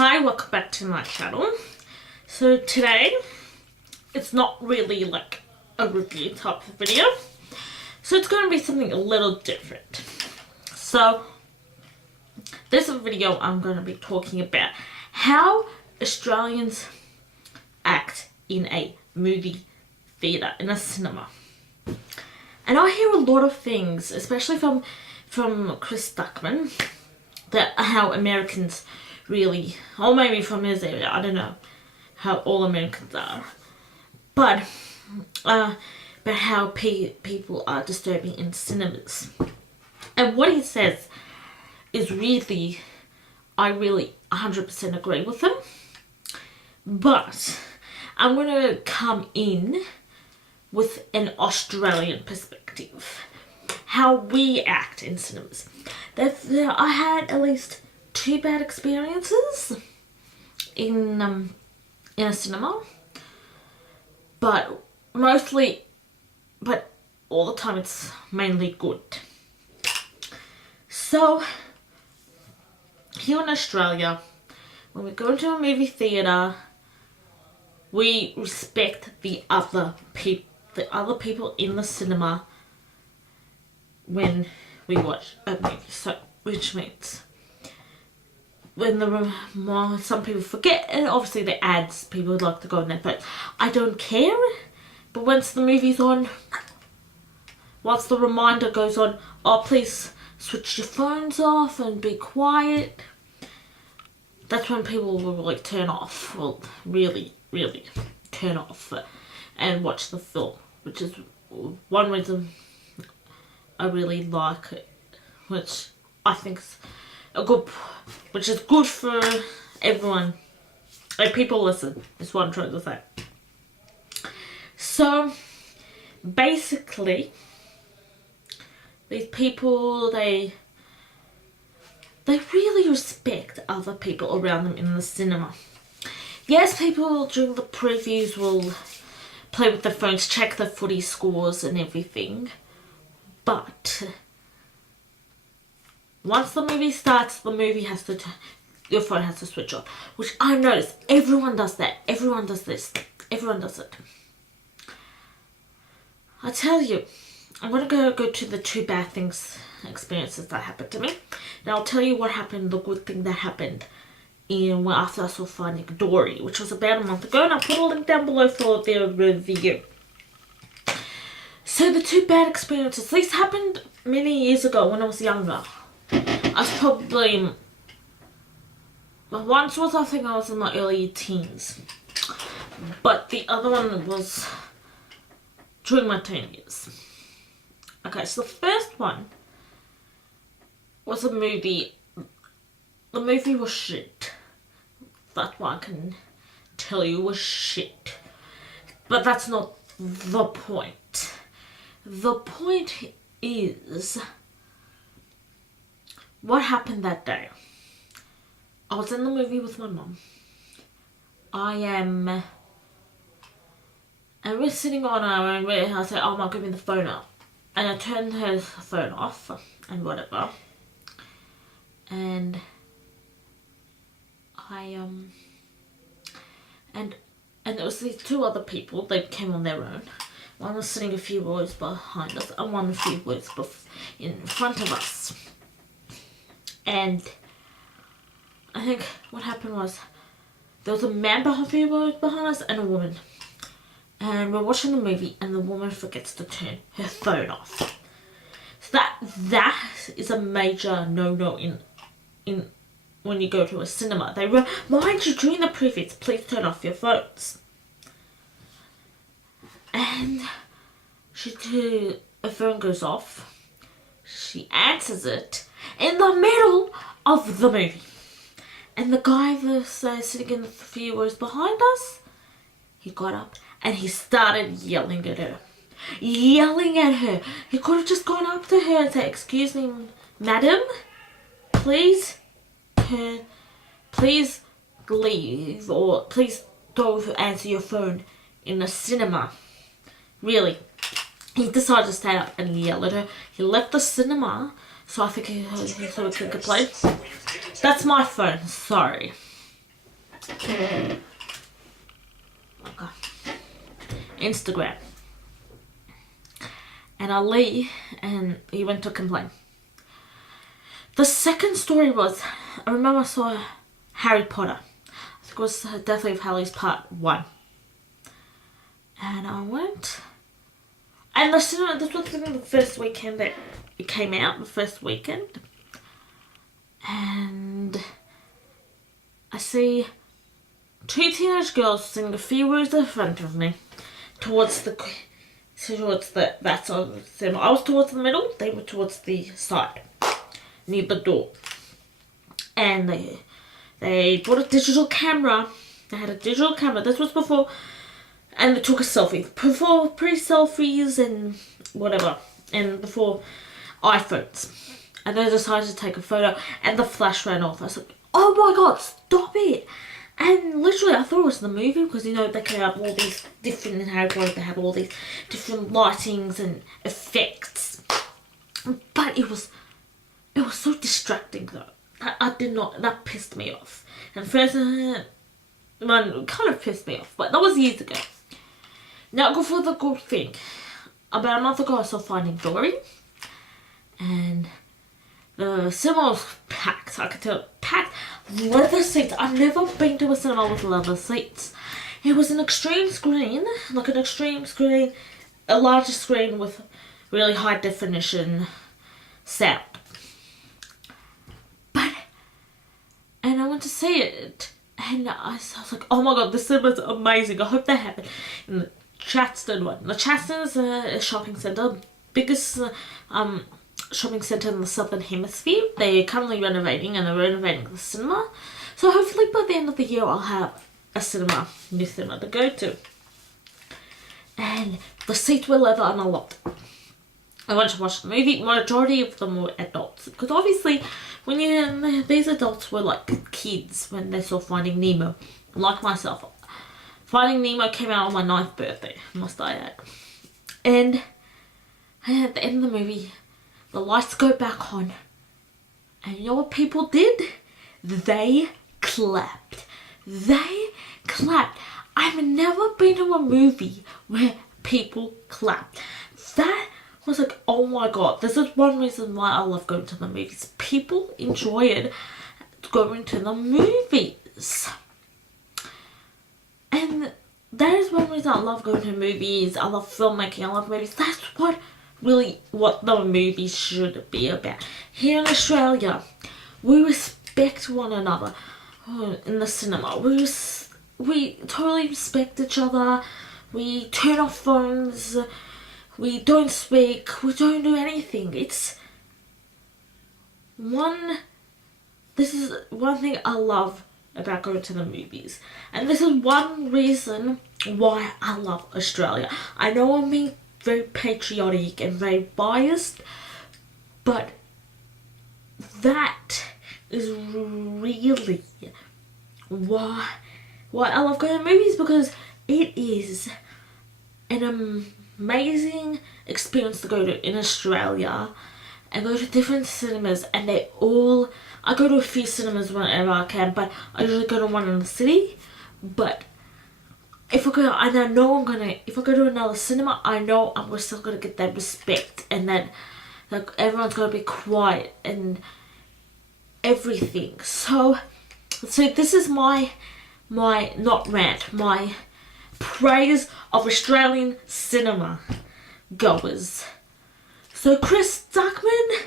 Hi, welcome back to my channel. So today, it's not really like a review type of video. So it's going to be something a little different. So, this video I'm going to be talking about how Australians act in a movie theatre, in a cinema. And I hear a lot of things, especially from Chris Duckman, that how Americans really, or maybe from his area, I don't know how all Americans are, but how people are disturbing in cinemas. And what he says is really, I really 100% agree with him, but I'm going to come in with an Australian perspective, how we act in cinemas. I had at least 2 bad experiences in a cinema, but all the time it's mainly good. So here in Australia, when we go into a movie theatre, we respect the other people in the cinema when we watch a movie. So, which means when some people forget, and obviously the ads, people would like to go in there, but I don't care. But once the movie's on, once the reminder goes on, oh please switch your phones off and be quiet, that's when people will like turn off, will really turn off and watch the film, which is one reason I really like it, which I think is which is good for everyone. Like, people listen, is what I'm trying to say. So basically, these people, they really respect other people around them in the cinema. Yes, people during the previews will play with their phones, check the footy scores and everything, but once the movie starts, your phone has to switch off, which I noticed everyone does that. Everyone does this. Everyone does it. I tell you, I'm going to go to the 2 bad experiences that happened to me. And I'll tell you what happened, the good thing that happened after I saw Finding Dory, which was about a month ago, and I'll put a link down below for the review. So the 2 bad experiences, these happened many years ago when I was younger. I was probably, once was, I think I was in my early teens, but the other one was during my teen years. Okay, so the first one was a movie. The movie was shit. That's what I can tell you, was shit. But that's not the point. The point is what happened that day. I was in the movie with my mum. And we're sitting on our own. I said, oh Mum, give me the phone up. And I turned her phone off and whatever. And and there was these 2 other people. They came on their own. One was sitting a few rows behind us, and one a few rows in front of us. And I think what happened was there was a man a few rows behind us and a woman. And we're watching the movie, and the woman forgets to turn her phone off. So that is a major no-no in when you go to a cinema. They remind you during the previews, please turn off your phones. And her phone goes off. She answers it in the middle of the movie. And the guy that's sitting in the few rows behind us, he got up and he started yelling at her. He could have just gone up to her and said, excuse me, madam, please leave, or please don't answer your phone in a cinema. Really. He decided to stand up and yell at her. He left the cinema, so I think he could complain. That's my phone, sorry. Okay. Instagram. And Ali, and he went to complain. The second story was, I remember I saw Harry Potter. I think it was Deathly of Hallows Part 1. And I went, and the cinema, this was the first weekend that it came out, the first weekend. And I see two teenage girls sitting a few rows in front of me towards that side of the cinema. I was towards the middle, they were towards the side, near the door. And they bought a digital camera. They had a digital camera. This was before, and they took a selfie. Before pre-selfies and whatever, and before iPhones. And they decided to take a photo, and the flash ran off. I was like, oh my god, stop it! And literally, I thought it was the movie, because you know, they came up all these different, in Harry Potter, they had all these different lightings and effects. But it was so distracting though. That pissed me off. And first, one kind of pissed me off, but that was years ago. Now go for the good thing. About a month ago, I saw Finding Dory, and the cinema was packed. I could tell, packed. Leather seats. I've never been to a cinema with leather seats. It was an extreme screen, like an extreme screen, a larger screen with really high definition sound. And I went to see it, and I was like, oh my god, this cinema's amazing. I hope they have it in the Chatston one. The Chatston is a shopping centre, biggest shopping centre in the Southern Hemisphere. They're currently renovating, and they're renovating the cinema. So hopefully by the end of the year I'll have a new cinema to go to. And the seats were leather, and I loved it. I went to watch the movie. Majority of them were adults, because obviously when these adults were like kids when they saw Finding Nemo, like myself. Finding Nemo came out on my 9th birthday, must I add. And at the end of the movie, the lights go back on, and you know what people did? They clapped. They clapped. I've never been to a movie where people clapped. That was like, oh my god, this is one reason why I love going to the movies. People enjoyed going to the movies. And that is one reason I love going to movies. I love filmmaking, I love movies. That's what the movies should be about. Here in Australia, we respect one another in the cinema. We totally respect each other. We turn off phones. We don't speak. We don't do anything. This is one thing I love about going to the movies. And this is one reason why I love Australia. I know I'm being very patriotic and very biased, but that is really why I love going to movies, because it is an amazing experience to go to in Australia and go to different cinemas, and I go to a few cinemas whenever I can, but I usually go to one in the city. But if I go to another cinema, I know I'm still gonna get that respect, and that like everyone's gonna be quiet and everything. So this is my not rant, my praise of Australian cinema goers. So Chris Duckman,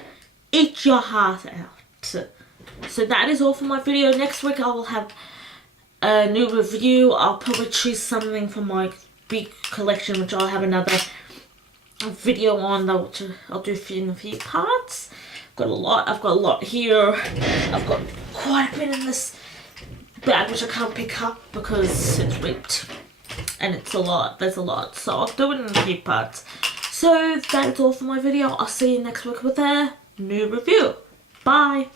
eat your heart out. So that is all for my video. Next week I will have a new review. I'll probably choose something from my big collection, which I'll have another video on, which I'll do in a few parts. I've got a lot here. I've got quite a bit in this bag which I can't pick up because it's ripped. And it's a lot, there's a lot. So I'll do it in a few parts. So that's all for my video. I'll see you next week with a new review. Bye.